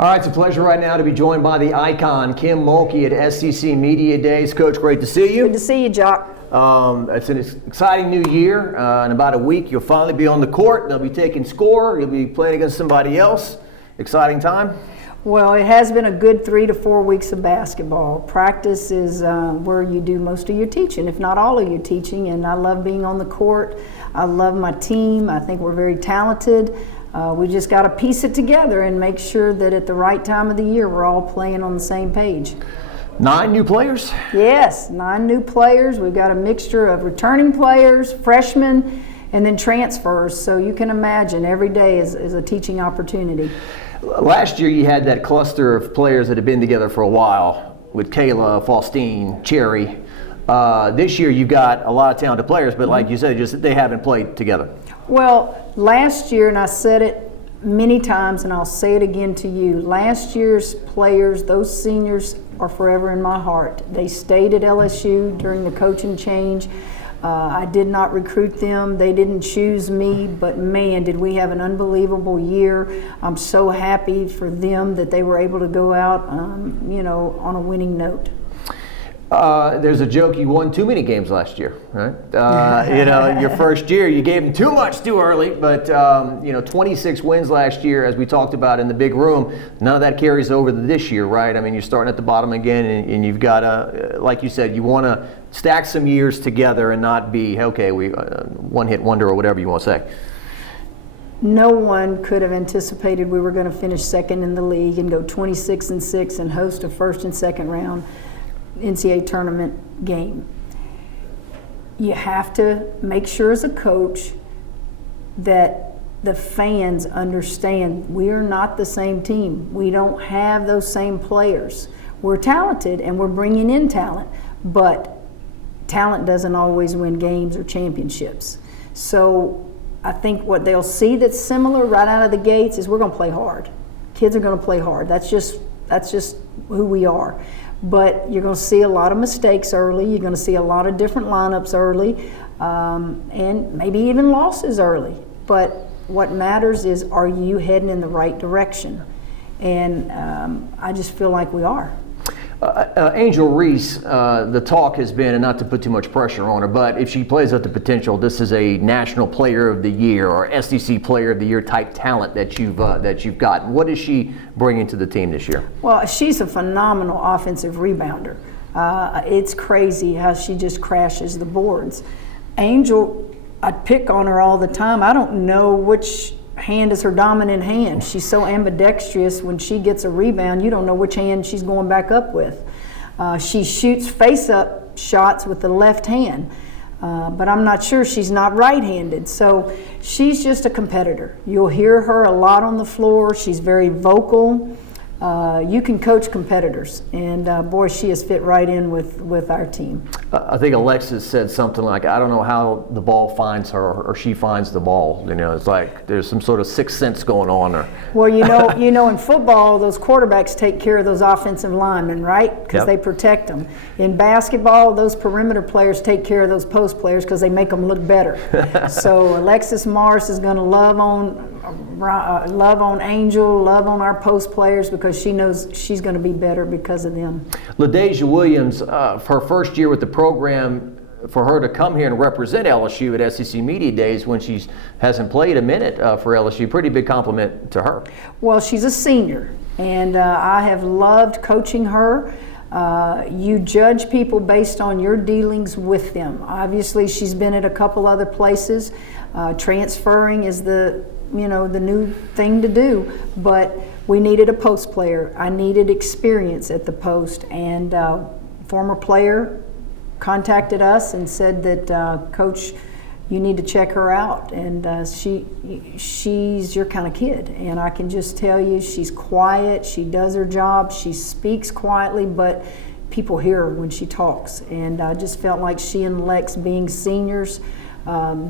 All right, it's a pleasure right now to be joined by the icon, Kim Mulkey at SEC Media Days. Coach, great to see you. Good to see you, Jacques. It's an exciting new year. In about a week, you'll finally be on the court. They'll be taking score. You'll be playing against somebody else. Exciting time? Well, it has been a good 3 to 4 weeks of basketball. Practice is where you do most of your teaching, if not all of your teaching, and I love being on the court. I love my team. I think we're very talented. We just got to piece it together and make sure that at the right time of the year we're all playing on the same page. 9 new players? Yes, 9 new players. We've got a mixture of returning players, freshmen, and then transfers. So you can imagine every day is a teaching opportunity. Last year you had that cluster of players that had been together for a while with Kayla, Faustine, Cherry. This year you've got a lot of talented players, but like you said, just they haven't played together. Well, last year, and I said it many times, and I'll say it again to you, last year's players, those seniors, are forever in my heart. They stayed at LSU during the coaching change. I did not recruit them. They didn't choose me, but man, did we have an unbelievable year. I'm so happy for them that they were able to go out, on a winning note. There's a joke, you won too many games last year, right? Your first year, you gave them too much too early, but 26 wins last year, as we talked about in the big room, none of that carries over to this year, right? I mean, you're starting at the bottom again, and you've got to, like you said, you want to stack some years together and not be, okay, we one-hit wonder or whatever you want to say. No one could have anticipated we were going to finish second in the league and go 26-6 and host a first and second round NCAA tournament game. You have to make sure as a coach that the fans understand we are not the same team. We don't have those same players. We're talented and we're bringing in talent, but talent doesn't always win games or championships. So I think what they'll see that's similar right out of the gates is we're going to play hard. Kids are going to play hard. That's just who we are. But you're going to see a lot of mistakes early. You're going to see a lot of different lineups early, and maybe even losses early. But what matters is, are you heading in the right direction? And I just feel like we are. Angel Reese, the talk has been, and not to put too much pressure on her, but if she plays at the potential, this is a National Player of the Year or SEC Player of the Year type talent that you've got. What is she bringing to the team this year? Well, she's a phenomenal offensive rebounder. It's crazy how she just crashes the boards. Angel, I pick on her all the time. I don't know which hand is her dominant hand. She's so ambidextrous. When she gets a rebound, you don't know which hand she's going back up with. She shoots face-up shots with the left hand, but I'm not sure she's not right-handed. So she's just a competitor. You'll hear her a lot on the floor. She's very vocal. You can coach competitors, and boy, she has fit right in with our team. I think Alexis said something like, I don't know how the ball finds her or she finds the ball. It's like there's some sort of sixth sense going on. Well, in football, those quarterbacks take care of those offensive linemen, right? Because they protect them. In basketball, those perimeter players take care of those post players because they make them look better. So Alexis Morris is going to love on Angel, love on our post players, because she knows she's going to be better because of them. LaDasia Williams, for her first year with the program, for her to come here and represent LSU at SEC Media Days when she hasn't played a minute for LSU, pretty big compliment to her. Well, she's a senior, and I have loved coaching her. You judge people based on your dealings with them. Obviously, she's been at a couple other places. Transferring is the new thing to do, but we needed a post player. I needed experience at the post, and former player contacted us and said that, Coach, you need to check her out, and she's your kind of kid, and I can just tell you she's quiet, she does her job, she speaks quietly, but people hear her when she talks, and I just felt like she and Lex, being seniors,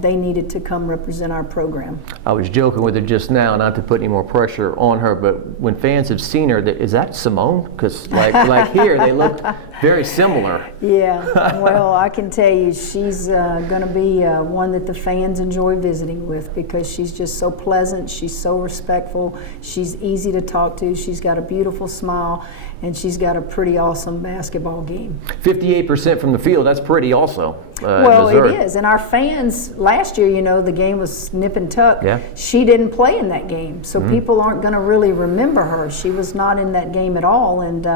they needed to come represent our program. I was joking with her just now, not to put any more pressure on her, but when fans have seen her, is that Simone? Because like here, they looked Very similar. Yeah, well, I can tell you she's going to be one that the fans enjoy visiting with because she's just so pleasant, she's so respectful, she's easy to talk to, she's got a beautiful smile, and she's got a pretty awesome basketball game. 58% from the field, that's pretty also. Well, it is, and our fans, last year, you know, the game was nip and tuck. Yeah. She didn't play in that game, so people aren't going to really remember her. She was not in that game at all, and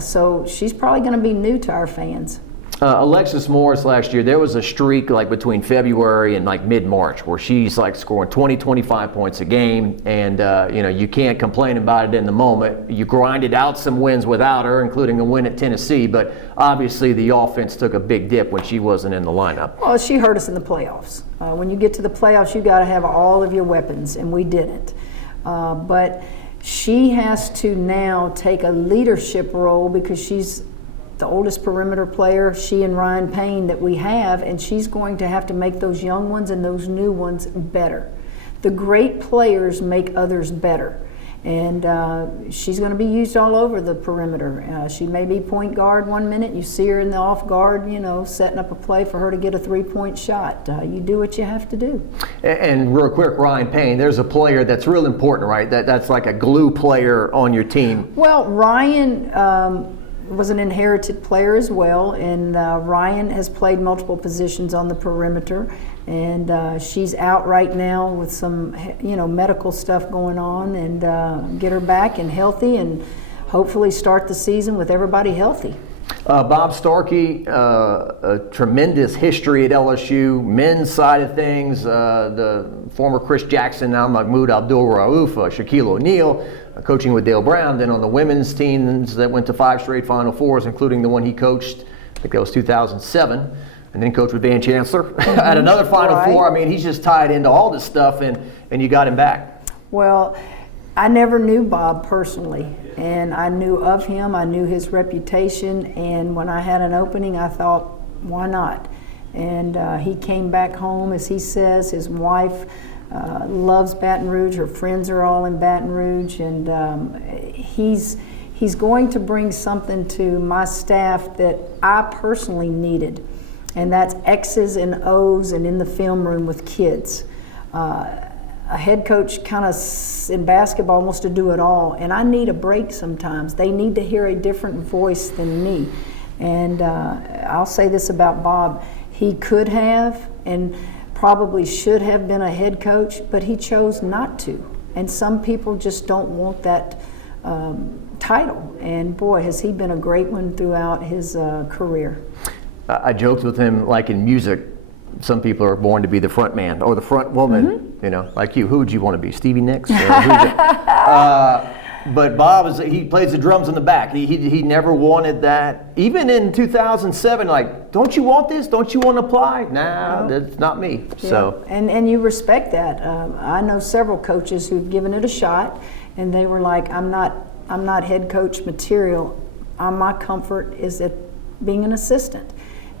so she's probably going to be new to our fans. Alexis Morris last year, there was a streak like between February and like mid-March where she's like scoring 20, 25 points a game, and you know, you can't complain about it in the moment. You grinded out some wins without her, including a win at Tennessee, but obviously the offense took a big dip when she wasn't in the lineup. Well, she hurt us in the playoffs. When you get to the playoffs, you got to have all of your weapons, and we didn't. But she has to now take a leadership role because she's the oldest perimeter player, she and Ryan Payne, that we have, and she's going to have to make those young ones and those new ones better. The great players make others better, and she's going to be used all over the perimeter. She may be point guard one minute, you see her in the off guard, you know, setting up a play for her to get a three-point shot. You do what you have to do. And real quick, Ryan Payne, there's a player that's real important, right? That's like a glue player on your team. Well, Ryan was an inherited player as well, and Ryan has played multiple positions on the perimeter, and she's out right now with some, you know, medical stuff going on, and get her back and healthy, and hopefully start the season with everybody healthy. Bob Starkey, a tremendous history at LSU, men's side of things, the former Chris Jackson, now Mahmoud Abdul-Rauf, Shaquille O'Neal, coaching with Dale Brown, then on the women's teams that went to 5 straight Final Fours, including the one he coached, I think that was 2007, and then coached with Van Chancellor at another Final Four. I mean, he's just tied into all this stuff, and you got him back. Well, I never knew Bob personally, and I knew of him, I knew his reputation, and when I had an opening, I thought, why not? And he came back home, as he says. His wife loves Baton Rouge, her friends are all in Baton Rouge, and he's going to bring something to my staff that I personally needed, and that's X's and O's and in the film room with kids. A head coach kind of in basketball wants to do it all, and I need a break sometimes. They need to hear a different voice than me. And I'll say this about Bob. He could have and probably should have been a head coach, but he chose not to. And some people just don't want that title. And boy, has he been a great one throughout his career. I joked with him, like in music, some people are born to be the front man or the front woman, you know, like you. Who would you want to be, Stevie Nicks? But Bob, he plays the drums in the back. He never wanted that. Even in 2007, like, don't you want this? Don't you want to apply? Nah, that's not me. Yeah. So and you respect that. I know several coaches who've given it a shot, and they were like, I'm not head coach material. My comfort is at being an assistant.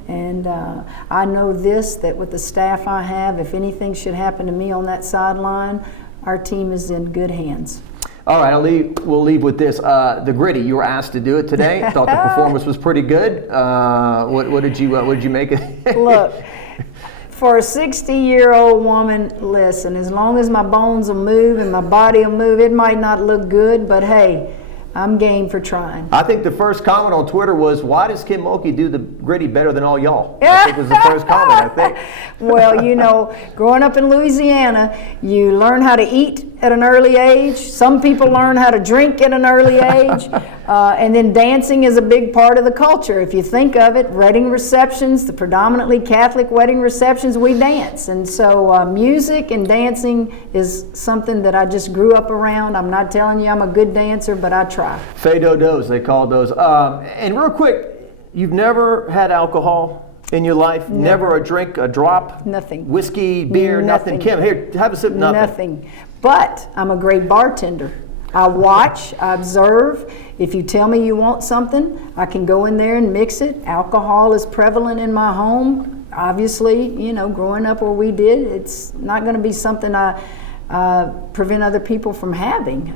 And I know this, that with the staff I have, if anything should happen to me on that sideline, our team is in good hands. All right, we'll leave with this. The Gritty, you were asked to do it today. Thought the performance was pretty good. What did you make of it? Look, for a 60-year-old woman, listen, as long as my bones will move and my body will move, it might not look good, but hey, I'm game for trying. I think the first comment on Twitter was, why does Kim Mulkey do the Gritty better than all y'all? I think was the first comment, I think. Well, you know, growing up in Louisiana, you learn how to eat at an early age. Some people learn how to drink at an early age. And then dancing is a big part of the culture. If you think of it, wedding receptions, the predominantly Catholic wedding receptions, we dance. And so music and dancing is something that I just grew up around. I'm not telling you I'm a good dancer, but I try. Fay-do-dos, they called those. And real quick, you've never had alcohol in your life? Never a drink, a drop? Nothing. Whiskey, beer, nothing? Kim, here, have a sip, nothing. Nothing. But I'm a great bartender. I watch, I observe. If you tell me you want something, I can go in there and mix it. Alcohol is prevalent in my home. Obviously, you know, growing up where we did, it's not going to be something I prevent other people from having.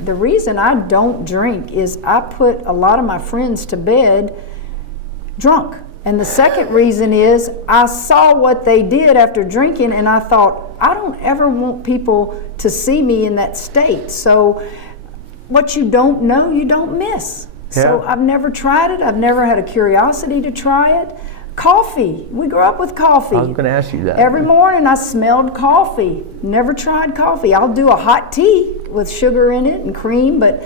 The reason I don't drink is I put a lot of my friends to bed drunk. And the second reason is I saw what they did after drinking, and I thought, I don't ever want people to see me in that state. So what you don't know, you don't miss. Yeah. So I've never tried it. I've never had a curiosity to try it. Coffee. We grew up with coffee. I was going to ask you that. Every morning I smelled coffee. Never tried coffee. I'll do a hot tea with sugar in it and cream, but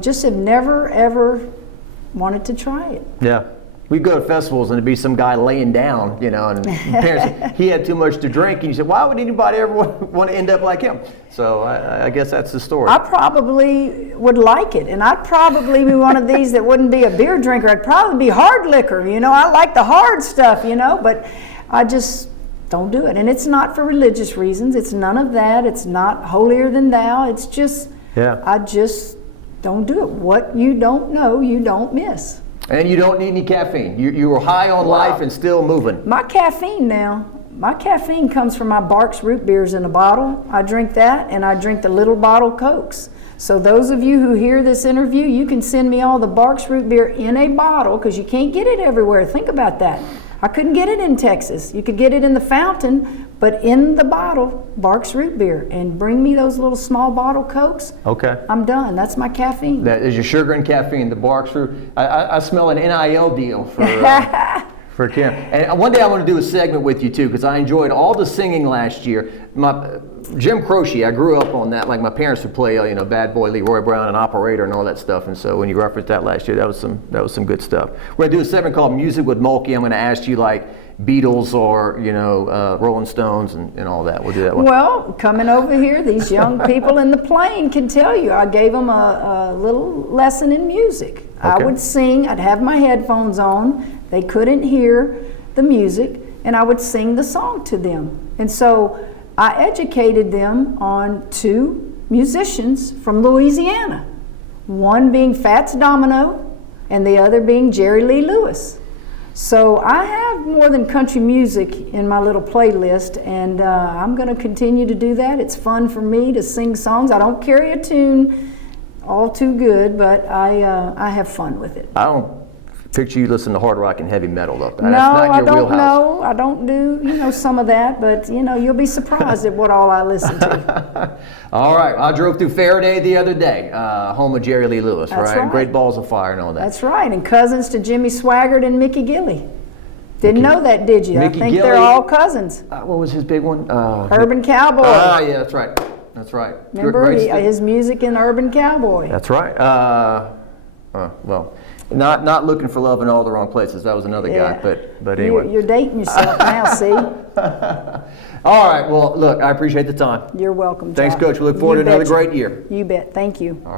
just have never, ever wanted to try it. Yeah. We go to festivals and there'd be some guy laying down, you know, and parents, he had too much to drink, and you said, why would anybody ever want to end up like him? So I guess that's the story. I probably would like it, and I'd probably be one of these that wouldn't be a beer drinker. I'd probably be hard liquor, you know. I like the hard stuff, you know, but I just don't do it. And it's not for religious reasons. It's none of that. It's not holier than thou. It's just, I just don't do it. What you don't know, you don't miss. And you don't need any caffeine. You were high on life and still moving. My caffeine comes from my Barks root beers in a bottle. I drink that, and I drink the little bottle Cokes. So those of you who hear this interview, you can send me all the Barks root beer in a bottle, because you can't get it everywhere. Think about that. I couldn't get it in Texas. You could get it in the fountain, but in the bottle, Barks root beer. And bring me those little small bottle Cokes. Okay. I'm done. That's my caffeine. That is your sugar and caffeine, the Barks root. I smell an NIL deal for Kim. And one day I want to do a segment with you too, because I enjoyed all the singing last year. Jim Croce, I grew up on that. Like my parents would play, you know, Bad Boy Leroy Brown and Operator and all that stuff. And so when you referenced that last year, that was some good stuff. We're gonna do a segment called Music with Mulkey. I'm gonna ask you like Beatles or, you know, Rolling Stones and all that. We'll do that one. Well, coming over here, these young people in the plane can tell you, I gave them a little lesson in music. Okay. I would sing, I'd have my headphones on, they couldn't hear the music, and I would sing the song to them. And so I educated them on two musicians from Louisiana, one being Fats Domino and the other being Jerry Lee Lewis. So I have more than country music in my little playlist, and I'm going to continue to do that. It's fun for me to sing songs. I don't carry a tune all too good, but I have fun with it. I don't picture you listening to hard rock and heavy metal up. No, I don't know. I don't do, you know, some of that, but, you know, you'll be surprised at what all I listen to. All right. I drove through Faraday the other day, home of Jerry Lee Lewis, right? Great Balls of Fire and all that. That's right. And cousins to Jimmy Swaggart and Mickey Gilley. Didn't know that, did you? Mickey I think Gilley, they're all cousins. What was his big one? Urban Cowboy. Ah, yeah, that's right. That's right. Remember his music in Urban Cowboy. That's right. Well, not looking for love in all the wrong places. That was another guy, but anyway. You're dating yourself now, see? All right. Well, look, I appreciate the time. You're welcome, Jacques. Thanks, Coach. We look forward to another great year. You bet. Thank you. All right.